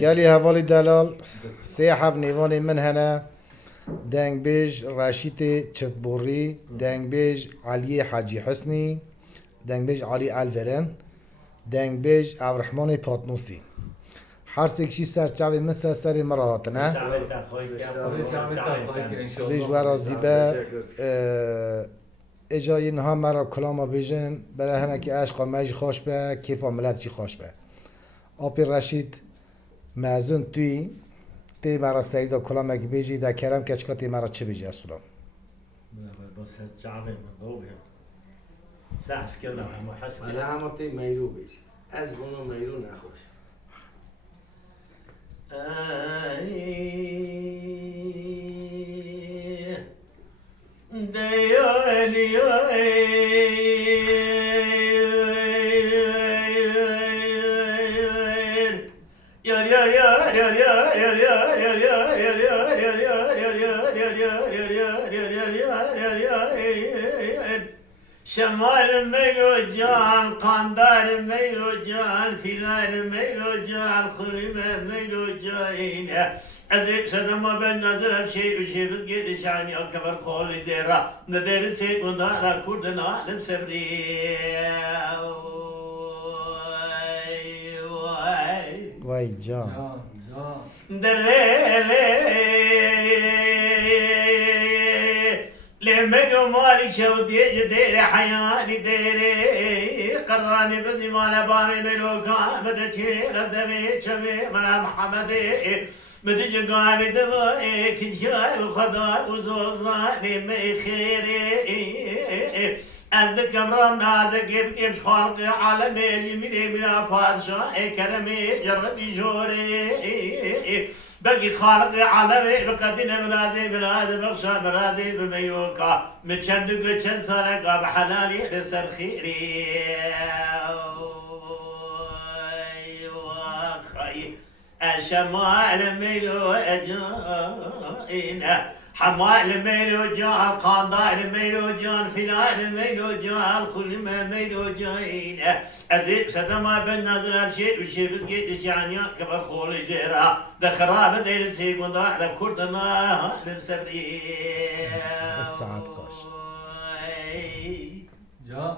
گلی حوالی دلال سه حف نیوان من هنه دنگ بیج رشید چفتبوری دنگ بیج علی حاجی حسنی دنگ بیج علی الورن دنگ بیج عبدالرحمن پاتنوسی هر سکشی سر چاوی مثل سری مرات نه دیش برا زیبه اجای اینها مرا کلاما بیجن برای هنه که عشق میج خوش به کیف ملت چی خوش به آپی رشید مازن توی تی مرا سعیدا کلاما کی بیجی دا کرم کچکاتی مرا چه بیجی اصلا بس جامع مضروب ساعس كنا هم حس أنا عمرتي ميلو بيش أزغنو ميلو نخوش شمال ميلو جان قندار ميلو جان فلان ميلو جان خريمة ميلو جان أزيك شدما بين نظر بشيء وشيء بس قيد شعني أكبر خول زيرا ندير سيكون دانا كردنا عالم سبري وای جان لمنو مالك شودي دير حياني ديري قراني بزمان بامي ملوكا بدتي ردمي شمي ملا محمدي بدي قامي دواي كل شاي وخضاي وزوزاني مي خيري أذكر رام نازك يبكي خالقي عالمي يميني بلا بادشاي كرمي جربي جوري بقي خالق عالمي بقدنا منازي منازي بخشى منازي بميوكا من چند چند سالك بحلالي لسر خيري واخي الشمال ميلو اجاينا حمال ميلو جان قاندار ميلو جان فلان ميلو جان كل ما ميلو جان أزيد سدما بالنظر بشيء وشيء بس جيت شانيا كبر خولي زيرا دخراب دير سيكون دا لكردنا لمسبري الساعات قاش جا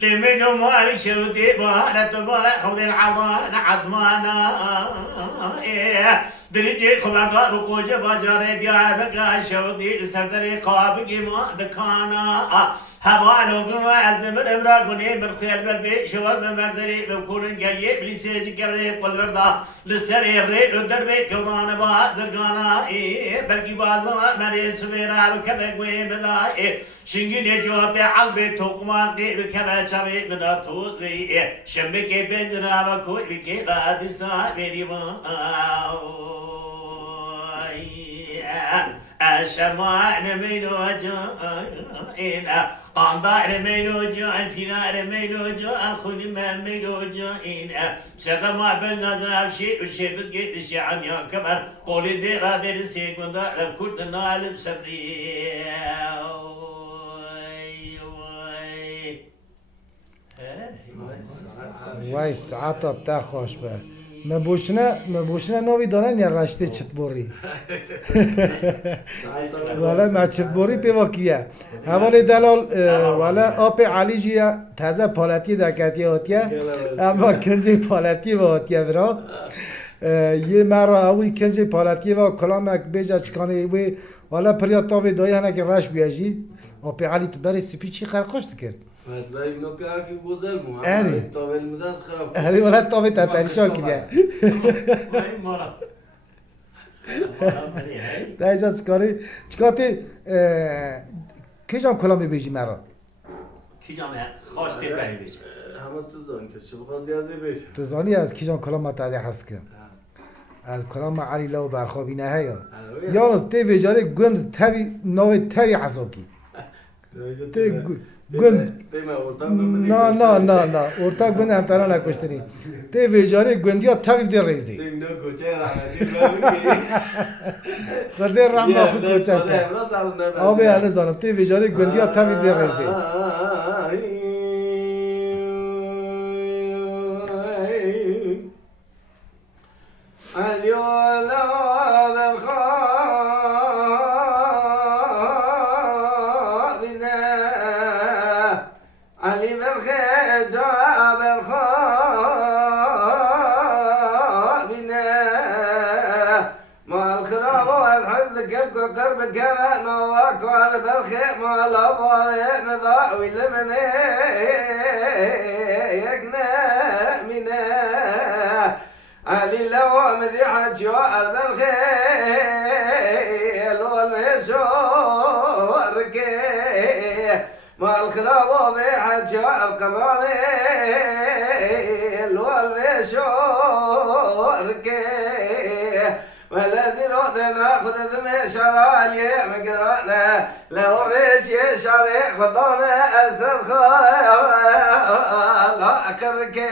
تمنو مالك شودي بارت بارك خذ العوان عزمانا دريجي خبردار وكوجة باجاري ديار بكرا شودي لسردري قاب قيما دكانا هوا لوگو از نمر امرا کنی مرخیل بر بی شوال بمرزری بکورن گلیه بلی سیج کبری قلوردا لسری ری ادر بی کوران با زرگانا بلکی بازا مری سویرا بکبگوی بدای شنگی نجواب علبی توقماقی بکبه چاوی بدا توقی شنبه که بزرا بکوی بکی قادسا بیری الشمال ميلو جان قندار ميلو جان فنار ميلو جان خلما ميلو جان سقما بالنظر بشيء وشيء بس قيد الشعن يا كبر قولي زيرا دير سيكون دار كردنا علم سبري وای ساعتا تا خوش به مبوشنه نوی دارن یا رشته چتبوری والا ما چتبوری پیوا کیه حوالی دلال والا آب علی جیه تازه پالتی دکتی آتیه اما کنجی پالتی و آتیه برا یه مرا اوی کنجی پالتی و کلامک بیجا چکانه وی والا پریا تاوی دایی هنه که رش بیاجی آب علی تو بری سپی چی خرخوشت کرد بس برای اینو که اگه گذر مو اری تاول مدرس خراب اری والا تاوی تا پریشان کیه دایجا چکاری کجام کلامی بیجی مرا کی جامعه خواسته برای بیش همه تو دانی که چه بخواد یازی بشه تو زانی از کجام کلام تعدیل هست که از کلام علی لو برخوابی نه یا یالس تی وجاره گند تاوی نوی تاوی حساب کی تی گند نه ارتاق بند همترا نکشتنی تی وجاره گندیا تاوی بده ریزی خرده رحمه خود کوچه تا آبی هنوز دارم تی وجاره گندیا تاوی بده ریزی بكما نواك والبرخ مولا باي مضاوي لمن يقنا منا علي لو مديحة جوا البرخ والمشور كي ما الخراب بحجة القراني والمشور كي والذي نودنا خذ ذم شرالي مقرانا لو ريش يشاري خذونا السرخة لا كركي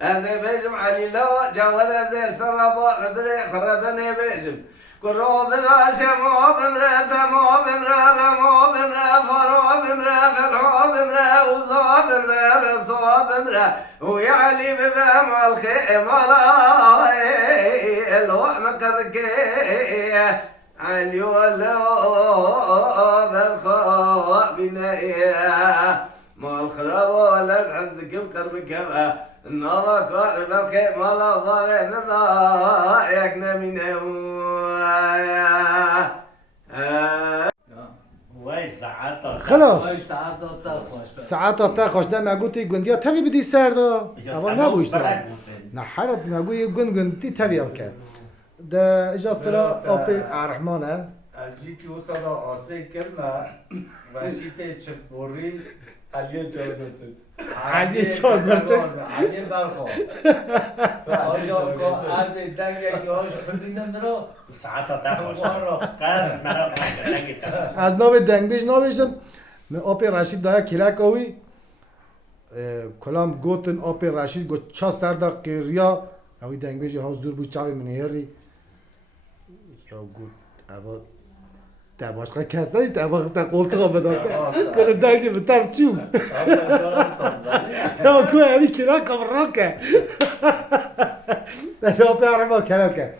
هذا بيجم علي لو جاوز استربوا مدري خربني بيجم كرو بمرا شمو بمرا دمو بمرا رمو بمرا فرو بمرا فرو بمرا وضو بمرا رصو بمرا ويعلي ببام الخيم الله لو مكركي علي ولو بالخو بنايا ما الخراب ولا الحزن كم قرب كما النار قارب الخيم الله ضارب من يكنا من وای ساعت خلاص وای ساعت تا خوش ساعت تا خوش ده مگوتی گندیا تبی بدی سر دا اول نبوشت نه حرب مگوی گندی تبی او کرد ده اجا سرا آپی عرحمانه الجی که او صدا آسه کلمه وشیت چپوری علیه چارگرچن علیه چارگرچن علیه برخواه آیا از دنگ یکی هاش خودیدم درا ساعت خوش قرار مرا نگید از ناو دنگبیش ناویشم من آپی رشید دایا کلک آوی کلام گوتن آپی رشید گو چا سر دا قیریا اوی دنگبیش ها زور بود چاوی منیری یا گوت اوا تباشقه کس داری تباشقه قلتقا بداده کنه دنگی بتم چوب یا کوه اوی کلک راکه در آپی عربا کلکه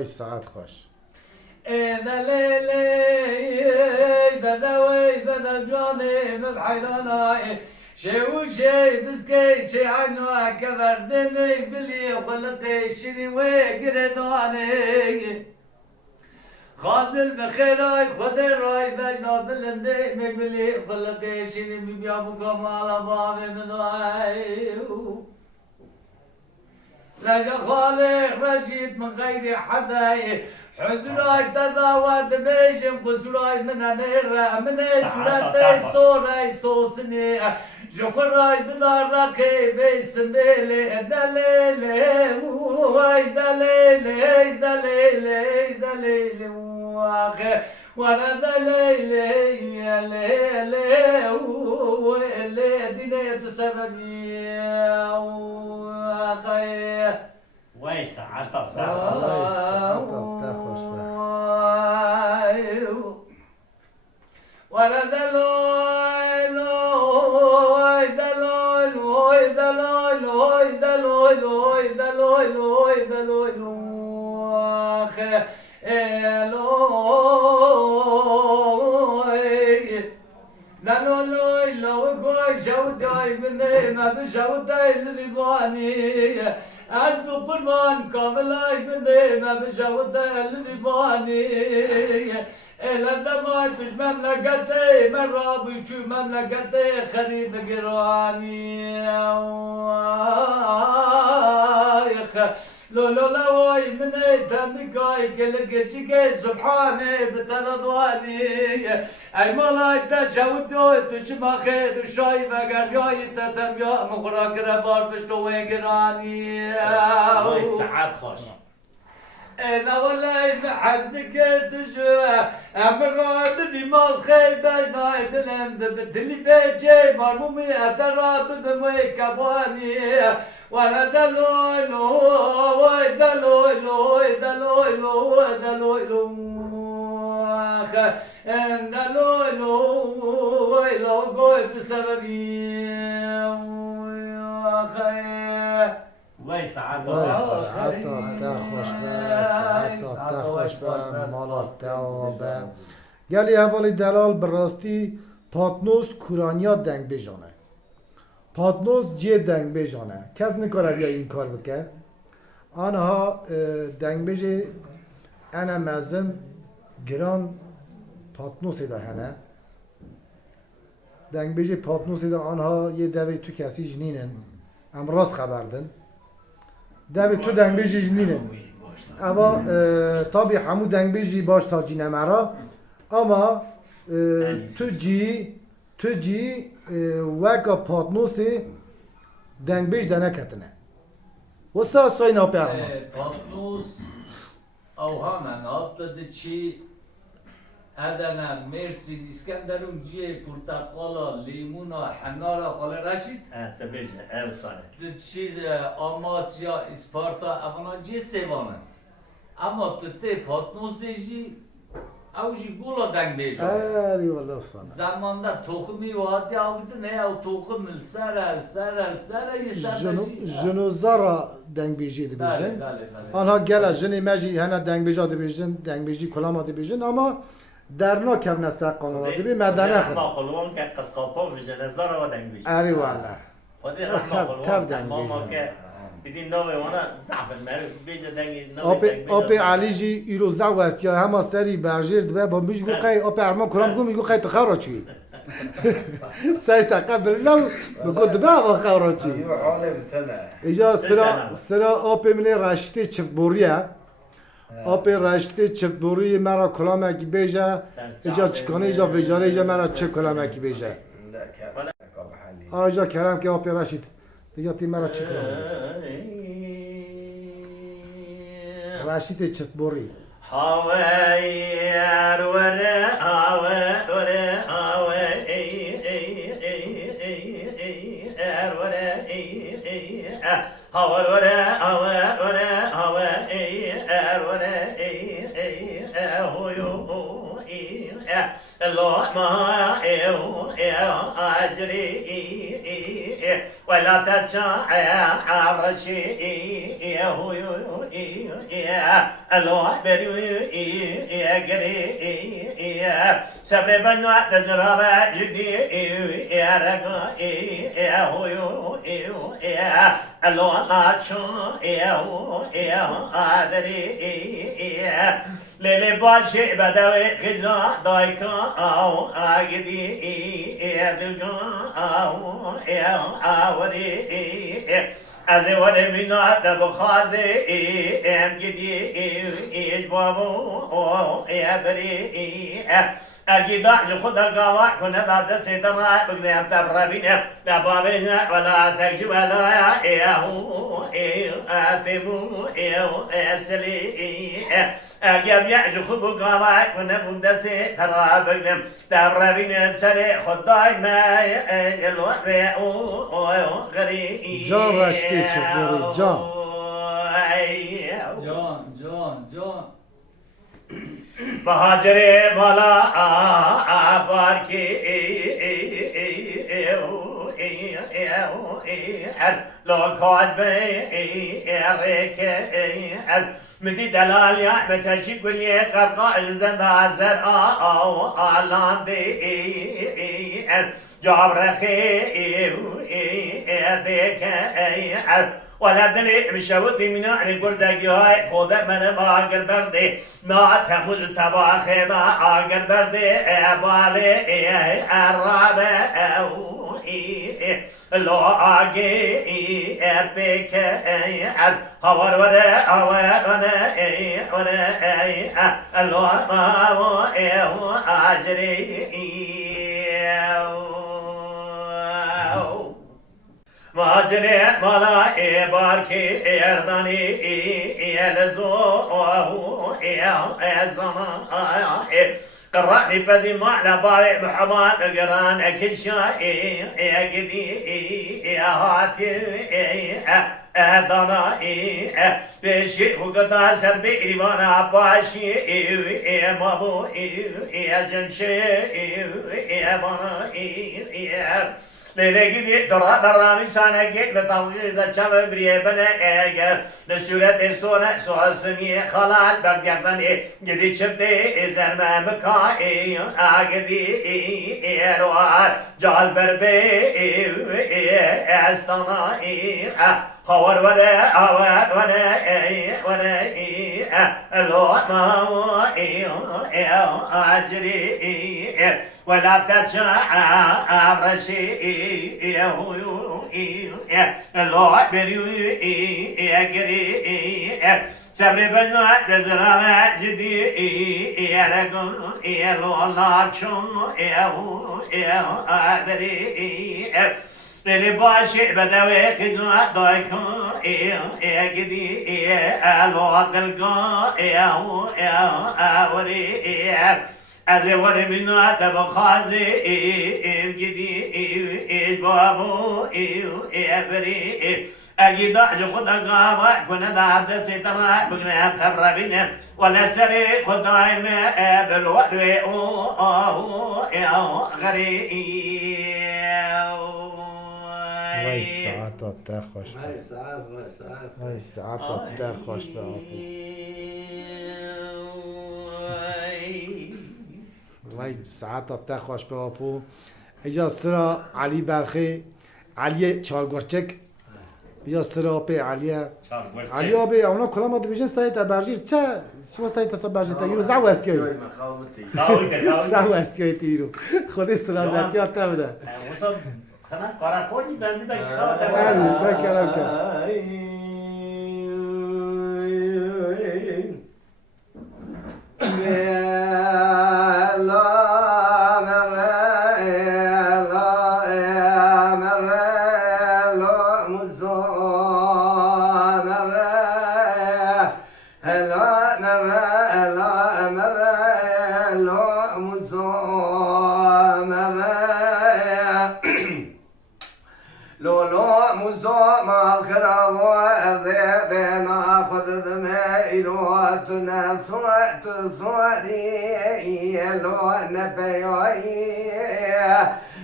وای ساعت خوش إذا ليلي بدوي بدا جاني مبحيرانا شي وشي بسكي شي عنو كبردني بلي وخلقي شني وقرداني خاطر بخيراي خدر راي بجنا بلندي مقبلي خلقي شني بيابو كمال بابي مدعي لجا خالق رشيد من غير حداي حزراي تداوى دبيشم قزراي من أميرا من إسراتي صوري صوصني جوكراي بلا رقي بيسميلي دليلي واي دليلي دليلي دليلي واخي وانا دليلي يا ليلي ويلي ديني بسببي واخي وای ساعت وای ساعت تا خوش به ولا دلوي لوي دلوي لوي دلوي لوي دلوي لوي دلوي لوي دلوي لوي لوي دلوي لوي كوي شوداي مني ما بشوداي اللي از دو قربان کاملای بده ما بشود اللیبانی الادمای توش مملکت من را بیچو مملکت خرید گرانی لولو لوای منی تمکای کلگه چیکه سبحانه بتردوانی ای مالای تشود دوی تو چما خیر و شای بگر یای تتم یا مغرا کرا بار بشتو گرانی وای ساعت خوش انا والله حزن كرت شو امر راد بمال خيبش ناي بلند بتلي بيجي مرمومي اتراب بمي كباني وانا دلوي لو دلوي لو دلوي لو دلوي لو دلوي لو قوي بسببي وای ساعت وای ساعت تا خوش به ساعت تا خوش به مالات تا به گلی اولی دلال براستی پاتنوس کورانیا دنگ بجانه پاتنوس جه دنگ بجانه کس نکاره بیا این کار بکن آنها دنگ بجه انا مزن گران پاتنوس دا هنه دنگ بجه پاتنوس دا آنها یه دوی تو کسی جنینن ام راست خبردن دوی تو دنگ بجه جنینن اما طبی همو دنگ بجی باش تا جینه مرا اما تو جی وکا پاتنوسی دنگ بج دنه کتنه وستا سای ناپیرما پاتنوس او همه ناب داده چی ادنا مرسی اسکندرون جیه پرتقالا لیمونا حنالا خاله رشید تبیجه ارسانه دو چیز آماسیا اسپارتا افنا جیه سیوانه اما تو ته پاتنوسی جی او جی گولا دنگ بیشو اری والله استانه زماندا توخمی وادی آورده نه او توخم سر یه سر جنوزارا دنگ بیجی دی بیجن آنها گله جنی مجی هنه دنگ بیجا دی بیجن دنگ بیجی کلاما دی بیجن اما درنا کم نسق قانونا دی بی مدنه خود ما خلوان که قسقاپا میجنه زارا و دنگ بیجه اری والله خودی رحمه کف خلوان دنگ ماما بیجن که بدین نوه وانا زعب المعرف بیجه دنگی نوه آپی علی جی ایرو زو است یا همه سری برجیر دو با میش گو قی آپی ارمان کلام گو میگو قی تخارا چی سری تقبل نو بگو دبا و خارا چی ایجا سرا آپی منی رشته چفت بوریه آپی رشته چفت بوری مرا کلام اکی بیجه ایجا چکنه ایجا ویجاره ایجا مرا چه کلام اکی بیجه آجا کرم که آپی رشید ایجا تی مرا چه کلام رشید چفت بوری حوير ورا حوير ورا الله ما أجري ولا تتشعر شيء هو الله بري قري سبب بنا تزرع جدي يا رجا هو الله ما تشعر أدري ليلي باشي بدوي غزا دايكا او اگدي دلگا او اوري از ور مینا دب خازه ام گدي اجبابو ابري اگي داج خدا قوا كنا داد سيدنا بغنيم تبربين نبابين ولا تجي ولا هو اتبو اسلي اگم یعجو خوب قوا کنم دسته ترا بگم در بینم سر خدای ما الوقت او غری جان رشته چطوری جان جان مهاجر بالا آبار کی لوکاج به مدي دلال يا بتشي كل قرقع الزنازر او الاندي جاب رخي ديك ولا دني بشوتي من علي قرزاقي هاي خود من باقر بردي ما تمل تباخي ما اقر بردي بالي الرابع لو آگی اربک هوار وره لو ما اجری مهاجري مالا باركي ارداني لزو زمان قراني بذي معنا باري محمد قران كل شيء قدي هاتي دانا بشي وقدا سربي ريوانا باشي مابو جمشي بانا ليلة جدي درا برامي سنة جد بتوقيت الشباب بريبنا نسورة السنة سؤال سمية خلال برجعنا جدي شبتي إذا ما مكاي أجدي الوار جال بربي استنا هور ولا لو ما أجري ولا تشعر شيء الله بريء أجري سبر بنا تزرع جدي لكم الله شو أدري اللي باشي بدوي خدمة ضايكم جدي الله تلقى أوري أزور منا تبخازي جدي بابو أبري أجد أجود أقامة كنا دعبت سترة بقنا تبربنا ولا سري خدايم بالوقت غريب وای ساعت تا خوش وای ساعت تا خوش به وای ساعت تا خوش به آپو اجا سرا علی برخی علی چارگورچک یا سرا آپی علی آبی اونا کلام آدو بیشن سایت برجیر چه؟ شما سایت اصلا برجیر تا یورو زعو استیایی زعو استیایی تیرو خودی سلامتی ها تا بده خنا کاراکولی بندی با بکرم که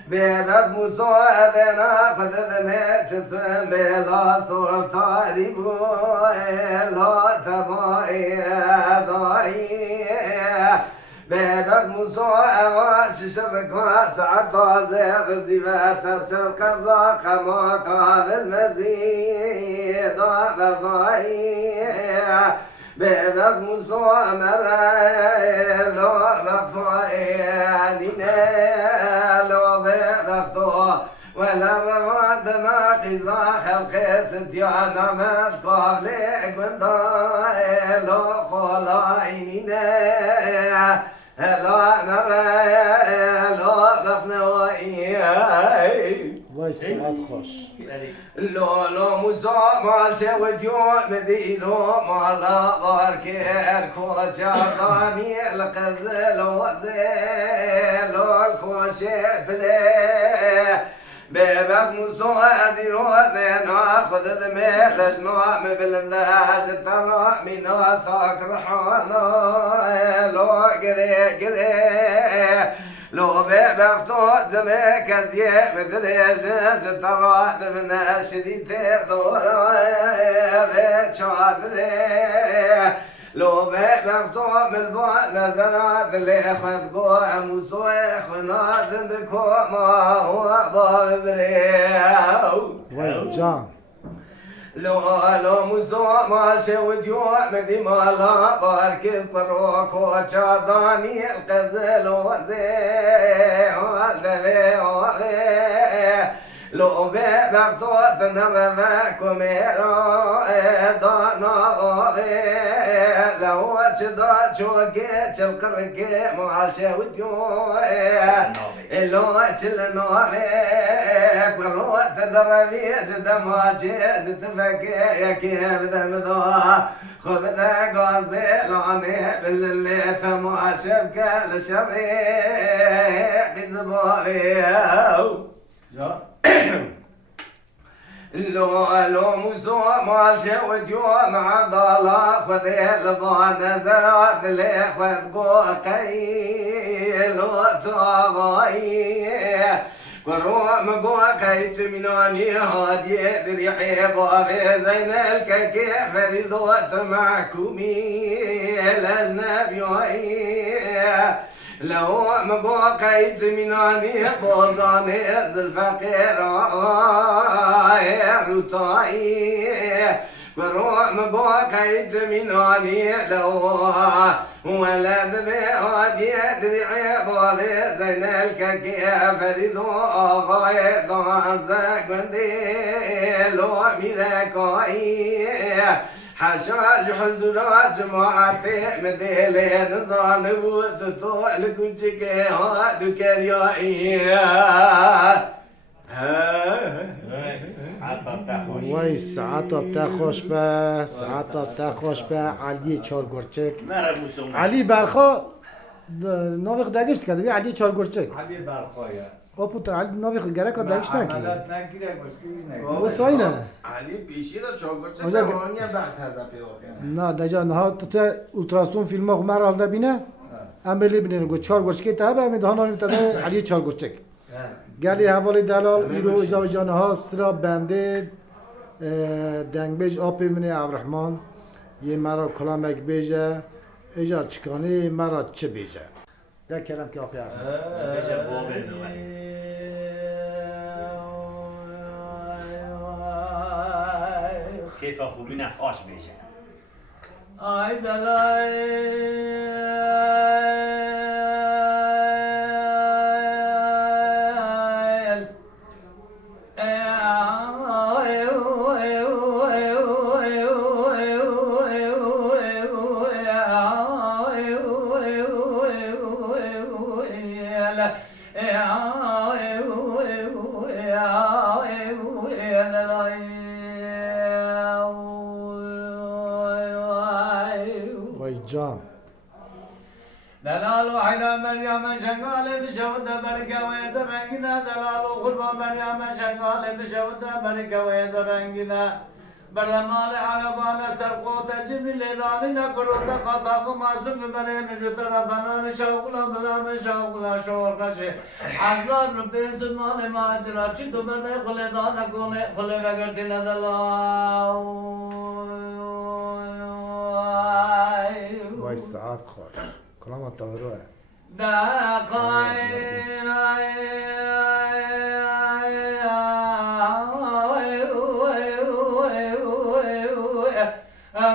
بيبك مساعدنا خذنا جسم بلا صور طالب لا تباي ضاي بيبك مساعدنا ششرك سعد زير زيبات تبصر كرزا كما كان المزيد ضاي بيبك مساعدنا لا بفايلنا ولا رواد ما قزا خلق ستيانا ما قبل قنداء لو خلاينينا هلا مرا لو بخنوائي وای ساعت خوش لو مزا ما شوديو مدينو ما لا باركير كوشا ضاني القزل وزيل الكوشي بلي بيبك موسو أزيرو ذينا خذ ذمي لجنا مبلنداش ترى منا ثاك رحانا لو قري لو بيبك تو ذمي كزيه مدريش ترى من شديد دور بيتشادري لو بيبك تو من بعد نزلات اللي خذ قوع موسوي خناد بكو ما هو بابريو وای جان لو موسو ما شوديو مدي مالا بارك القروك وشاداني القزل وزي لو بيبك تو ثنرفا كميرو دانا لو شدا شوكي شلقركي معالشة وديو اللو شل نوامي كورو تدربي شدا ماجي ستفكي يا كيف دمدو خذ ذا قاز بلاني باللي ثمو شبكة للشريق زبوري لو موسو ماشي وديو مع ضلا خذي البان زرات اللي خذ قوقي لو تغاي كروم قوقي تمناني هادي دريحي بابي زين الككي فريضوت معكومي الأجنبي لو مقوى قيد مناني بوضاني الفقير رطائي وروح مقوى قيد مناني لو ولد بيعادي درعي بوضي زين الككي فريدو غاية ضعزك مندي لو ملكائي حشاش حزرات جماعتي مديلي نظام بوتو لكل شكي هادو كريائي وای ساعتا تا خوش به ساعتا تا خوش به علی چارگورچک علی برخا ناویق دگشت کرده بی علی چارگورچک علی برخایه اپو علی ناویق گره که دگشت نکی عملت نگیره مسکیش و ساینه علی پیشی را چاگرچه آجا روانی بعد هزا پیوخه نه دجا نه تو اولتراسون فیلم ها مرال ده بینه هم بلی بینه گو چارگورچک تا به همین دهانانی تده علی چارگورچک گلی حوالی دلال ایرو اجا جانه ها سرا بنده دنگ بیج آپی منه عبدالرحمن یه مرا کلامک بیجه اجا چکانی مرا چه بیجه ده کلم که آپی كيف اخو بنا خاش بيجي آی جان دلال على مريم شغال بشود بركة ويد رنگنا دلال قربا مريم شغال بشود بركة ويد رنگنا برمال على بالا سرقوت جميل داننا كروت قطاق معصوم برين جتر فنان شوقلا بلا شوقلا شورقش حضر بيز مال ماجرا چي تو برد خلدان كونه خلد گردنا دلال وای ساعت خوش کلام طاهروه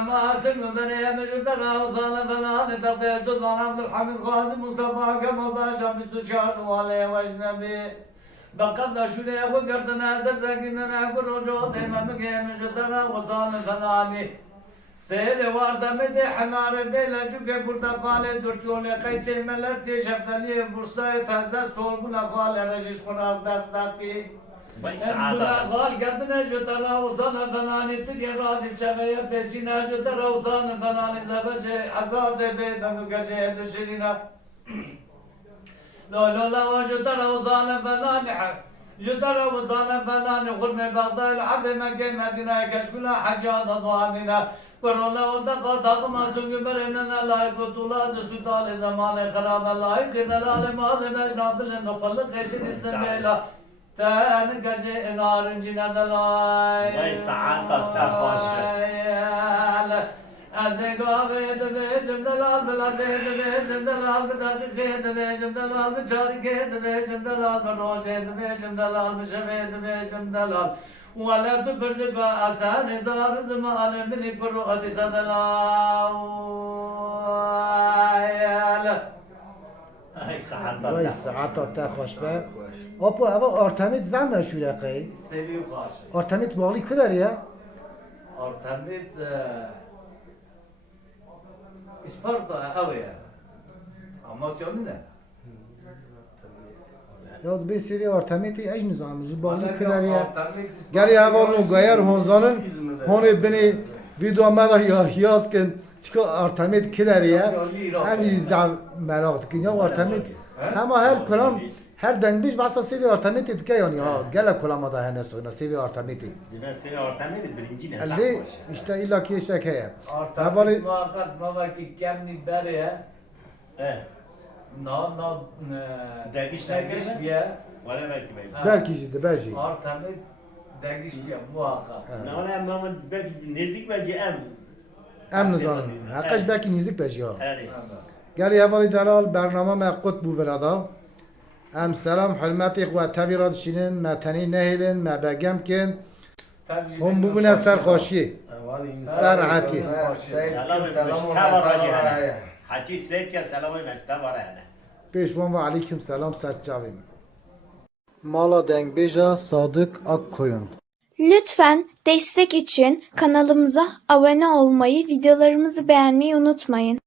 ما سلم بني مجد الروصان فلان تقيد سلطان عبد الحميد غازي مصطفى كما باشا مستشار والي واجنبي بقد شريع وقردنا سرسكننا فرجوت امامك مجد الروصان فلاني سهل واردم de hanare bela çünkü burada kale dört yol kaysemeler teşeftali bursa'ya tazda solbuna kale rajiş kural dattaki buna kal kadına jotara usana fanani tüge radim şavaya teşina jotara usana fanani zabaşe azaze bedan gaje edşirina la jotara usana fanani جدر وصانا فلان غرم بغداد الحرب مكة مدينة كشكلا حجاد ضامنا ورولا ودقا تقما سنگ برننا لايق طولاد سطال زمان خراب لايق دلال مال مجناب لنقل خشن السبيلا تان كشي نارنجنا دلاي وي ساعات استخاش أذكاري دبيشم دلال بلادي دبيشم دلال بدقيقي دبيشم دلال بشاركي دبيشم دلال بروشي دبيشم دلال بشمي دبيشم دلال ولا تبرزق أسان زار زمان منك برو أدس دلال هاي ساعات وای ساعت تا خوش به اپو اوا آرتمیت زن مشهوره قی سوي خاش آرتمیت مالی کدریه أرتمت Isparta evet. Amasya'nın ne? Ya bir seviye ortameti ej nizamı jibali kideriye. Geri evalno gayar honzanın hone beni video mada yazken çıkı ortamet kideriye. Hem izam merak dikin ya ortamet. Ama her kolam her dengbiş basa seviye ortameti dike yani ha gele kolamada hene sonra seviye ortameti. Ben seni ortamıydı birinci ne? Ali işte illa ki şekeye. Artamet muhakkak mavaki kemni beriye. Evet. Na Dergiş dergiş dergiş bir Valla belki belki. Belki ciddi belki. Artamet dergiş bir muhakkak. Ne ona ama belki nezdik belki Em nizanım. Hakikaş belki nizik belki ha. Yani. Geri evveli delal bername me kut bu verada. Em selam hürmeti ve tevirat şinin me teni nehilin me begemkin. Hum bu bine serhoşi. Serhati. Hacı Seyyid'e selamı mektep var yani. Peşman ve aleyküm selam serçavim. Mala Dengbeja Sadık Akkoyun. Lütfen destek için kanalımıza abone olmayı, videolarımızı beğenmeyi unutmayın.